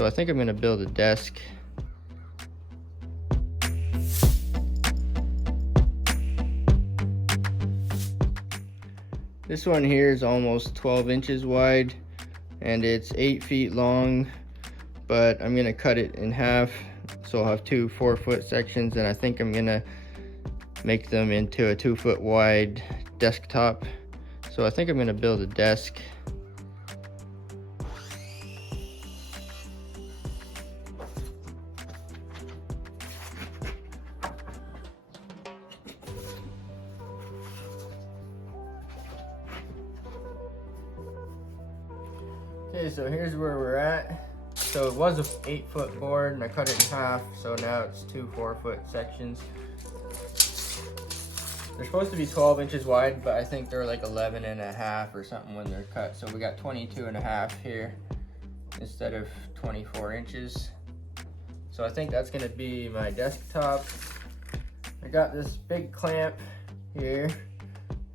So I think I'm gonna build a desk. This one here is almost 12 inches wide and it's 8 feet long, but I'm gonna cut it in half. So I'll have two 4-foot sections, and I think I'm gonna make them into a 2-foot wide desktop. So I think I'm gonna build a desk. Okay, so here's where we're at. So it was a 8-foot board and I cut it in half, so now it's two 4-foot sections. They're supposed to be 12 inches wide, but I think they're like 11 and a half or something when they're cut. So we got 22 and a half here instead of 24 inches. So I think that's gonna be my desktop. I got this big clamp here,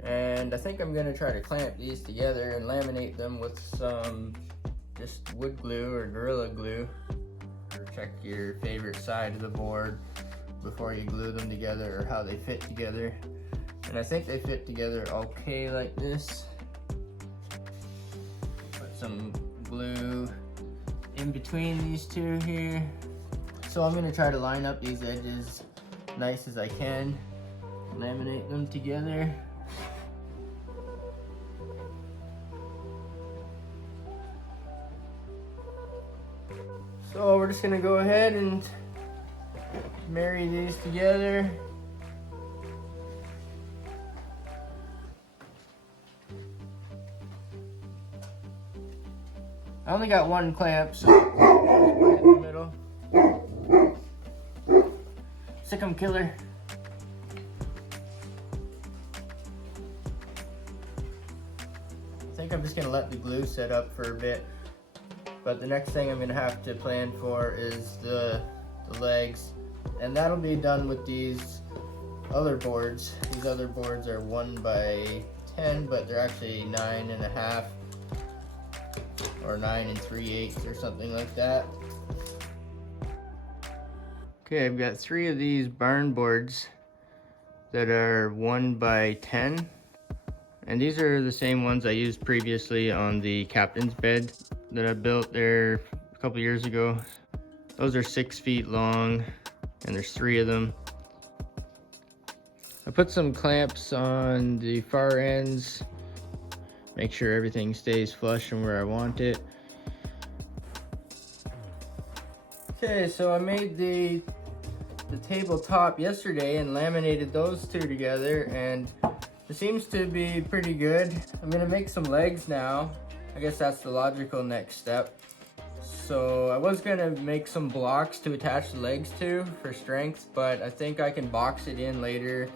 and I think I'm gonna try to clamp these together and laminate them with some just wood glue or Gorilla Glue. Check your favorite side of the board before you glue them together, or how they fit together. And I think they fit together okay like this. Put some glue in between these two here. So I'm gonna try to line up these edges nice as I can, laminate them together. So we're just gonna go ahead and marry these together. I only got one clamp, so just put it in the middle. Sick 'em killer. I think I'm just gonna let the glue set up for a bit. But the next thing I'm gonna have to plan for is the legs. And that'll be done with these other boards. These other boards are 1 by 10, but they're actually 9 and a half or 9 3/8 or something like that. Okay, I've got 3 of these barn boards that are 1 by 10. And these are the same ones I used previously on the captain's bed that I built there a couple years ago. Those are 6 feet long, and there's 3 of them. I put some clamps on the far ends, make sure everything stays flush and where I want it. Okay, so I made the tabletop yesterday and laminated those two together, and it seems to be pretty good. I'm gonna make some legs now. I guess that's the logical next step. So I was gonna make some blocks to attach the legs to for strength, but I think I can box it in later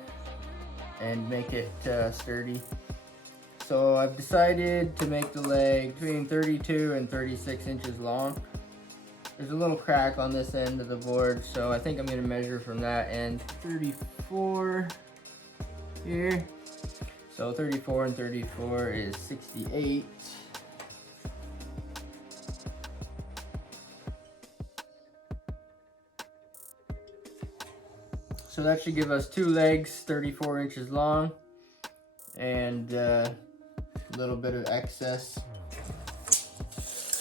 and make it sturdy. So I've decided to make the leg between 32 and 36 inches long. There's a little crack on this end of the board, so I think I'm gonna measure from that end. 34 here. So 34 and 34 is 68. So that should give us 2 legs, 34 inches long, and a little bit of excess.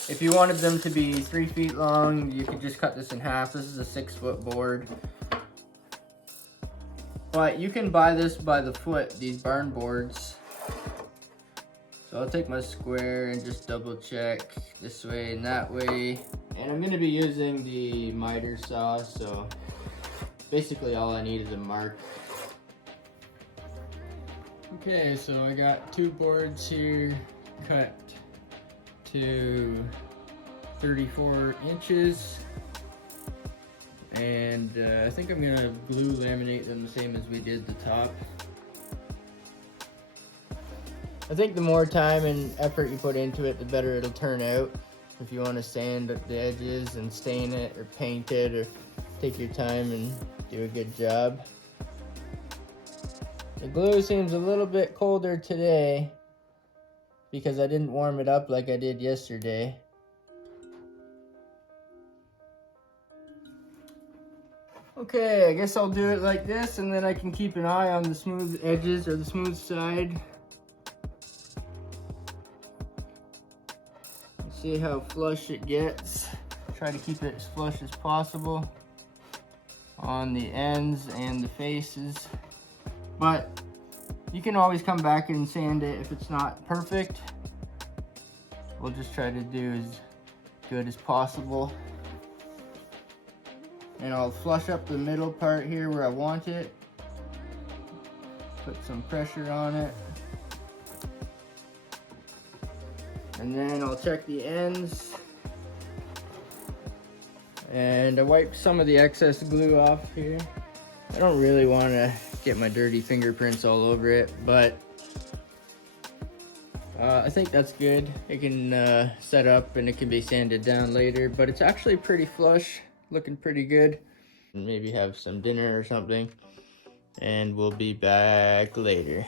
If you wanted them to be 3 feet long, you could just cut this in half. This is a 6-foot board. But you can buy this by the foot, these barn boards. So I'll take my square and just double check this way and that way. And I'm gonna be using the miter saw, so basically all I need is a mark. Okay, so I got 2 boards here cut to 34 inches. And I think I'm gonna glue laminate them the same as we did the top. I think the more time and effort you put into it, the better it'll turn out. If you want to sand the edges and stain it or paint it, or take your time and do a good job. The glue seems a little bit colder today because I didn't warm it up like I did yesterday. Okay, I guess I'll do it like this, and then I can keep an eye on the smooth edges or the smooth side. See how flush it gets. Try to keep it as flush as possible on the ends and the faces. But you can always come back and sand it if it's not perfect. We'll just try to do as good as possible. And I'll flush up the middle part here where I want it. Put some pressure on it. And then I'll check the ends. And I wipe some of the excess glue off here. I don't really want to get my dirty fingerprints all over it, but I think that's good. It can set up and it can be sanded down later, but it's actually pretty flush. Looking pretty good. Maybe have some dinner or something, and we'll be back later.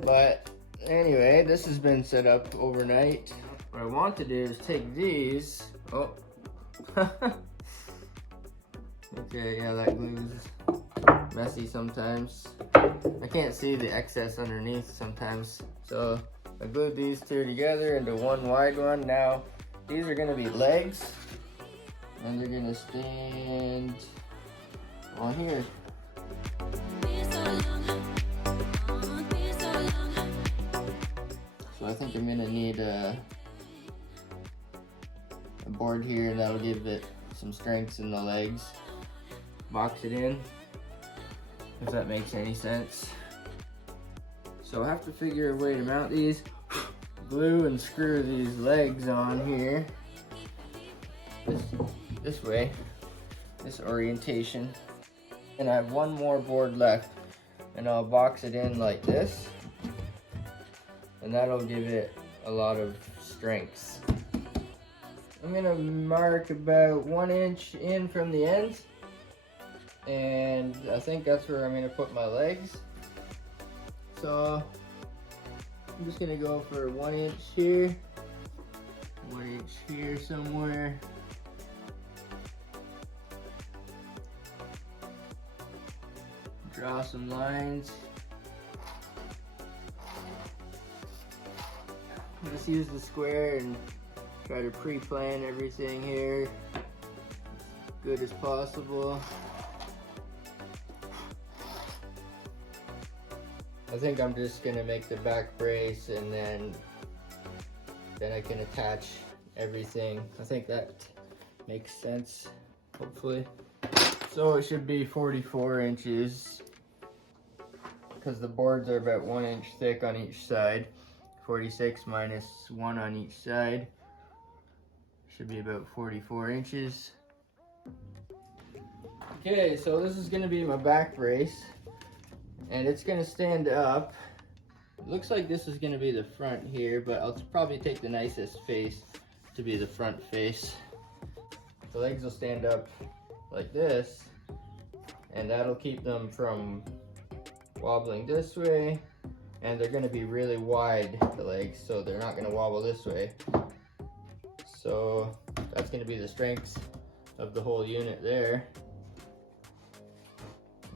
But anyway, this has been set up overnight. What I want to do is take these. Oh. Okay, yeah, that glue's messy sometimes. I can't see the excess underneath sometimes. So I glued these two together into one wide one. Now these are gonna be legs, and they're gonna stand on here. So I think I'm gonna need a board here, and that'll give it some strength in the legs. Box it in, if that makes any sense. So I have to figure a way to mount these. Glue and screw these legs on here. This way, this orientation. And I have one more board left, and I'll box it in like this. And that'll give it a lot of strength. I'm gonna mark about 1 inch in from the ends. And I think that's where I'm gonna put my legs. So I'm just gonna go for 1 inch here, 1 inch here somewhere. Draw some lines. Just use the square and try to pre-plan everything here as good as possible. I think I'm just gonna make the back brace, and then I can attach everything. I think that makes sense, hopefully. So it should be 44 inches because the boards are about 1 inch thick on each side. 46 minus 1 on each side should be about 44 inches. Okay, so this is gonna be my back brace, and it's gonna stand up. It looks like this is gonna be the front here, but I'll probably take the nicest face to be the front face. The legs will stand up like this, and that'll keep them from wobbling this way. And they're gonna be really wide, the legs, so they're not gonna wobble this way. So that's gonna be the strength of the whole unit there.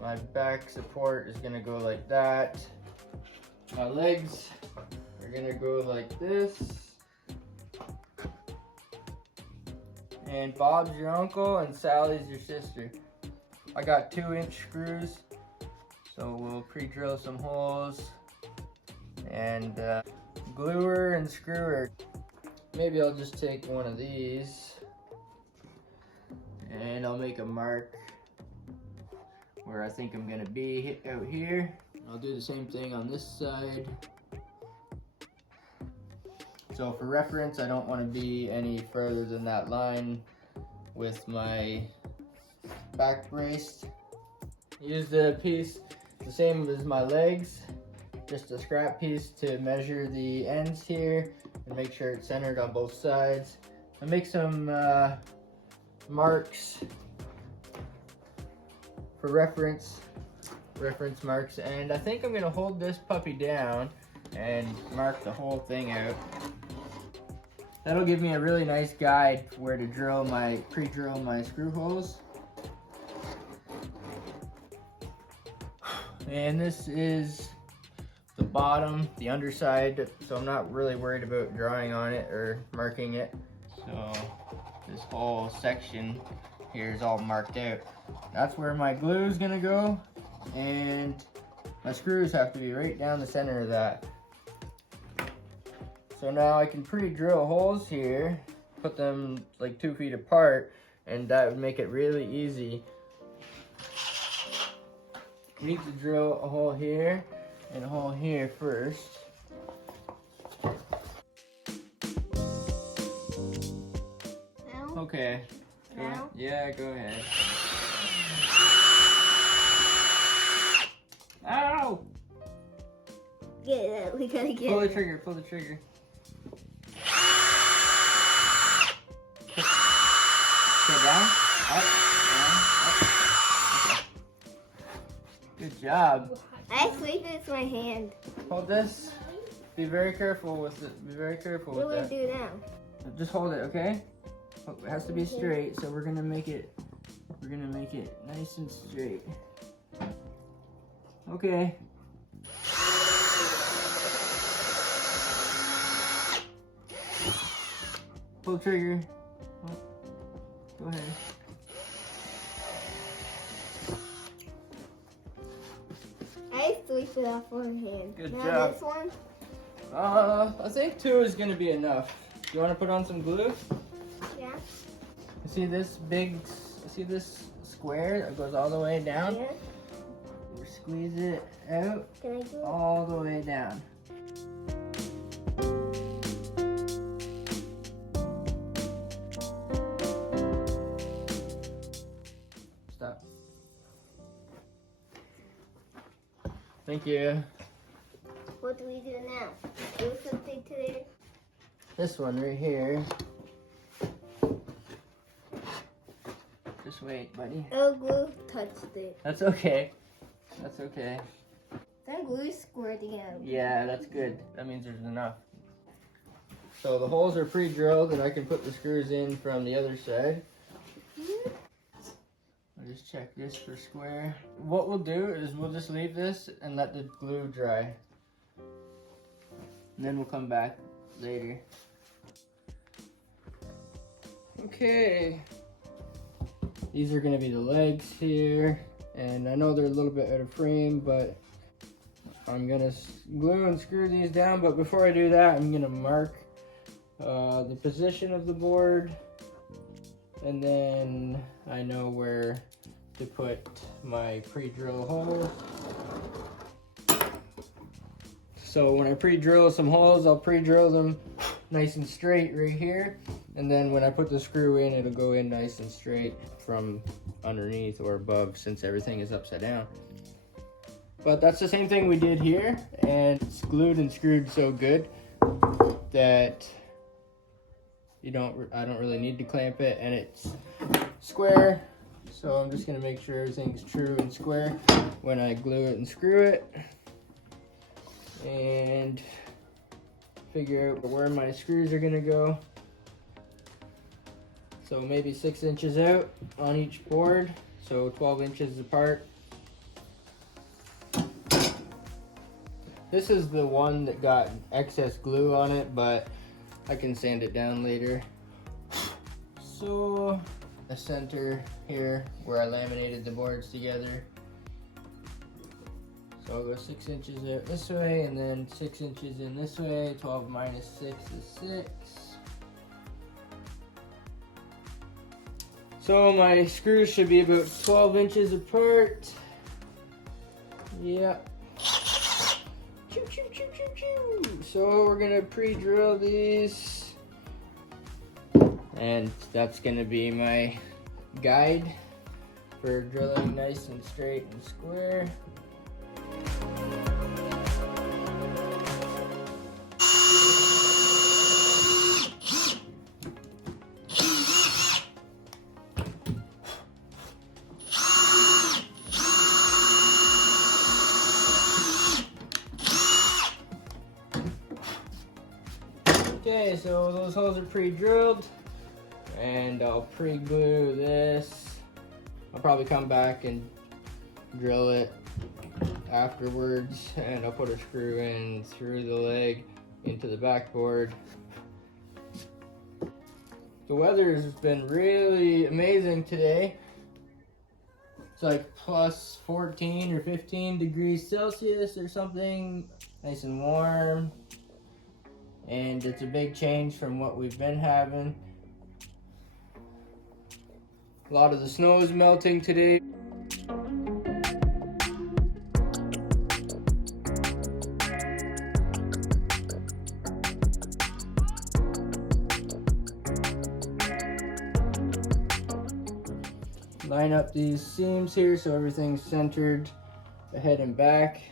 My back support is gonna go like that. My legs are gonna go like this. And Bob's your uncle and Sally's your sister. I got 2-inch screws, so we'll pre-drill some holes and glue her and screw her. Maybe I'll just take one of these and I'll make a mark where I think I'm gonna be out here. I'll do the same thing on this side. So for reference, I don't want to be any further than that line with my back brace. Use the piece the same as my legs, just a scrap piece to measure the ends here and make sure it's centered on both sides. I make some marks for reference marks, and I think I'm gonna hold this puppy down and mark the whole thing out. That'll give me a really nice guide where to pre-drill my screw holes. And this is the bottom, the underside, so I'm not really worried about drawing on it or marking it. So this whole section here is all marked out. That's where my glue is gonna go, and my screws have to be right down the center of that. So now I can pre-drill holes here, put them like 2 feet apart, and that would make it really easy. You need to drill a hole here and a hole here first. Now? Okay. Now? Yeah, go ahead. Ow! Yeah, we gotta get Pull the trigger, pull the trigger. Okay, down, up, down, up. Okay. Good job. I sweep it with my hand. Hold this. Be very careful with it. Be very careful What with do that. we do now? Just hold it, okay? It has to be straight, so we're gonna make it nice and straight. Okay. Pull the trigger. Oh, go ahead. I sweep it off one hand. Good now job. This one? I think 2 is gonna be enough. You wanna put on some glue? Yeah. You see this square that goes all the way down? Yeah. We squeeze it out Can I do it? all the way down. Stop. Thank you. What do we do now? Do something to it? This one right here. Just wait, buddy. Oh, glue touched it. That's okay. That's okay. Then glue squirting out. Yeah, that's good. That means there's enough. So the holes are pre-drilled and I can put the screws in from the other side. I'll just check this for square. What we'll do is we'll just leave this and let the glue dry. And then we'll come back later. Okay. These are gonna be the legs here. And I know they're a little bit out of frame, but I'm gonna glue and screw these down. But before I do that, I'm gonna mark the position of the board. And then I know where to put my pre-drill holes. So when I pre-drill some holes, I'll pre-drill them nice and straight right here. And then when I put the screw in, it'll go in nice and straight from underneath or above, since everything is upside down. But that's the same thing we did here, and it's glued and screwed so good that I don't really need to clamp it, and it's square. So I'm just gonna make sure everything's true and square when I glue it and screw it. And figure out where my screws are gonna go. So maybe 6 inches out on each board, so 12 inches apart. This is the one that got excess glue on it, but I can sand it down later. So the center here where I laminated the boards together. So I'll go 6 inches out this way and then 6 inches in this way. 12 minus 6 is 6. So my screws should be about 12 inches apart. Yeah. Choo, choo, choo, choo, choo. So we're gonna pre-drill these. And that's gonna be my guide for drilling nice and straight and square. Okay, so those holes are pre-drilled, and I'll pre-glue this. I'll probably come back and drill it afterwards, and I'll put a screw in through the leg into the backboard. The weather has been really amazing today. It's like plus 14 or 15 degrees Celsius or something, nice and warm. And it's a big change from what we've been having. A lot of the snow is melting today. Line up these seams here so everything's centered ahead and back.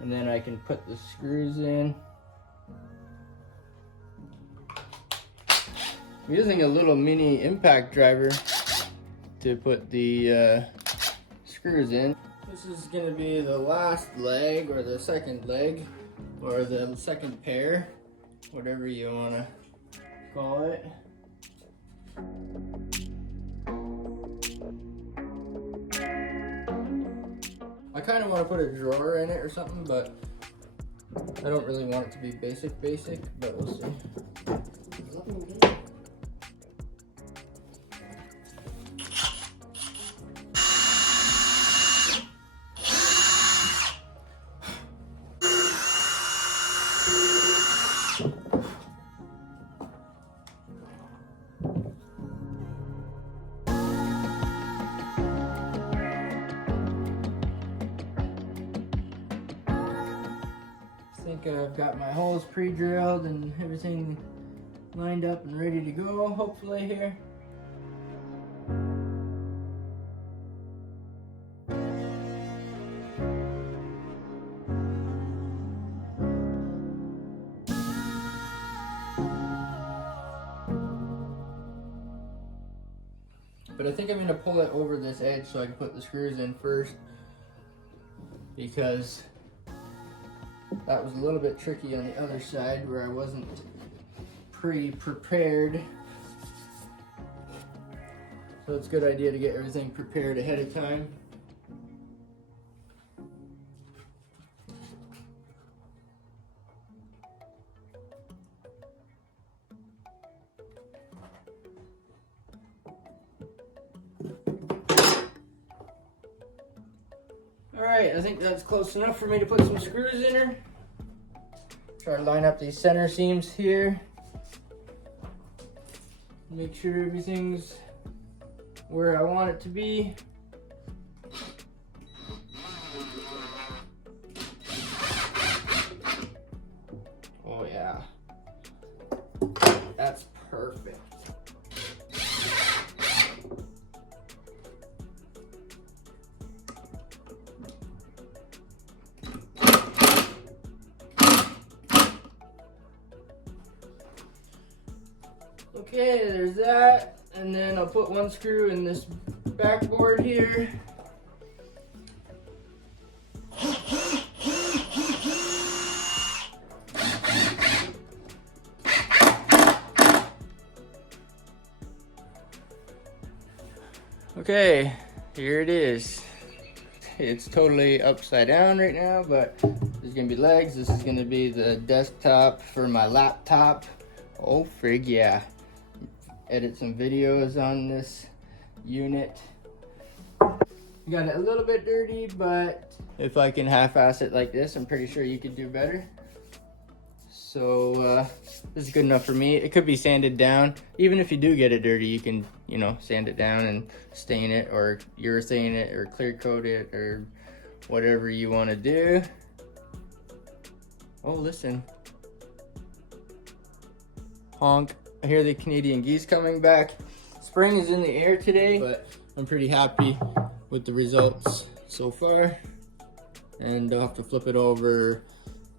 And then I can put the screws in. I'm using a little mini impact driver to put the screws in. This is going to be the last leg, or the second leg, or the second pair, whatever you want to call it. I kind of want to put a drawer in it or something, but I don't really want it to be basic, but we'll see. I think I've got my holes pre-drilled and everything lined up and ready to go, hopefully here. But I think I'm going to pull it over this edge so I can put the screws in first, because that was a little bit tricky on the other side where I wasn't pre-prepared. So it's a good idea to get everything prepared ahead of time. Alright, I think that's close enough for me to put some screws in her. Try to line up these center seams here. Make sure everything's where I want it to be. Oh yeah. That's perfect. Okay, there's that, and then I'll put one screw in this backboard here. Okay, here it is. It's totally upside down right now, but there's gonna be legs. This is gonna be the desktop for my laptop. Oh frig yeah. Edit some videos on this unit. Got it a little bit dirty, but if I can half-ass it like this, I'm pretty sure you could do better. So this is good enough for me. It could be sanded down. Even if you do get it dirty, you can, you know, sand it down and stain it or urethane it or clear coat it or whatever you want to do. Oh, listen. Honk. I hear the Canadian geese coming back. Spring is in the air today, but I'm pretty happy with the results so far. And I'll have to flip it over,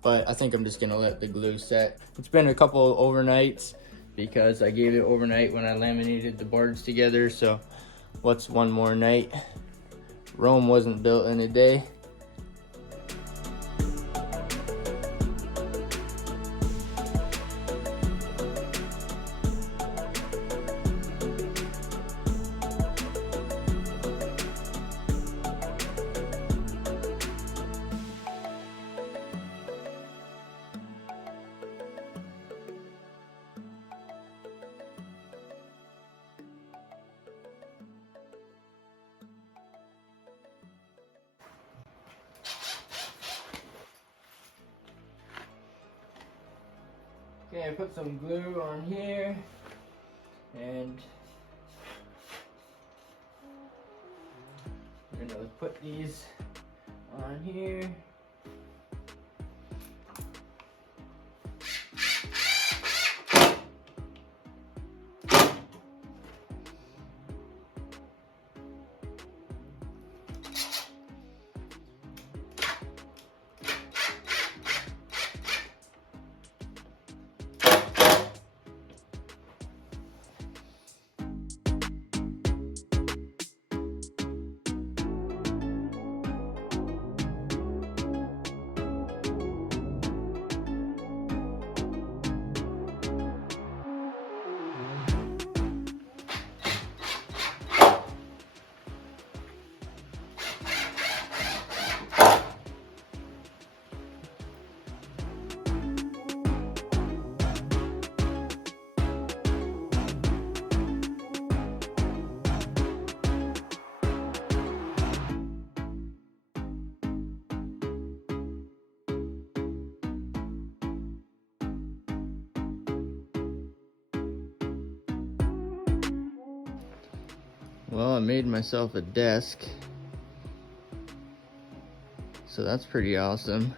but I think I'm just gonna let the glue set. It's been a couple overnights because I gave it overnight when I laminated the boards together, so what's one more night? Rome wasn't built in a day. Okay, I put some glue on here, and we're gonna put these on here. Well, I made myself a desk, so that's pretty awesome.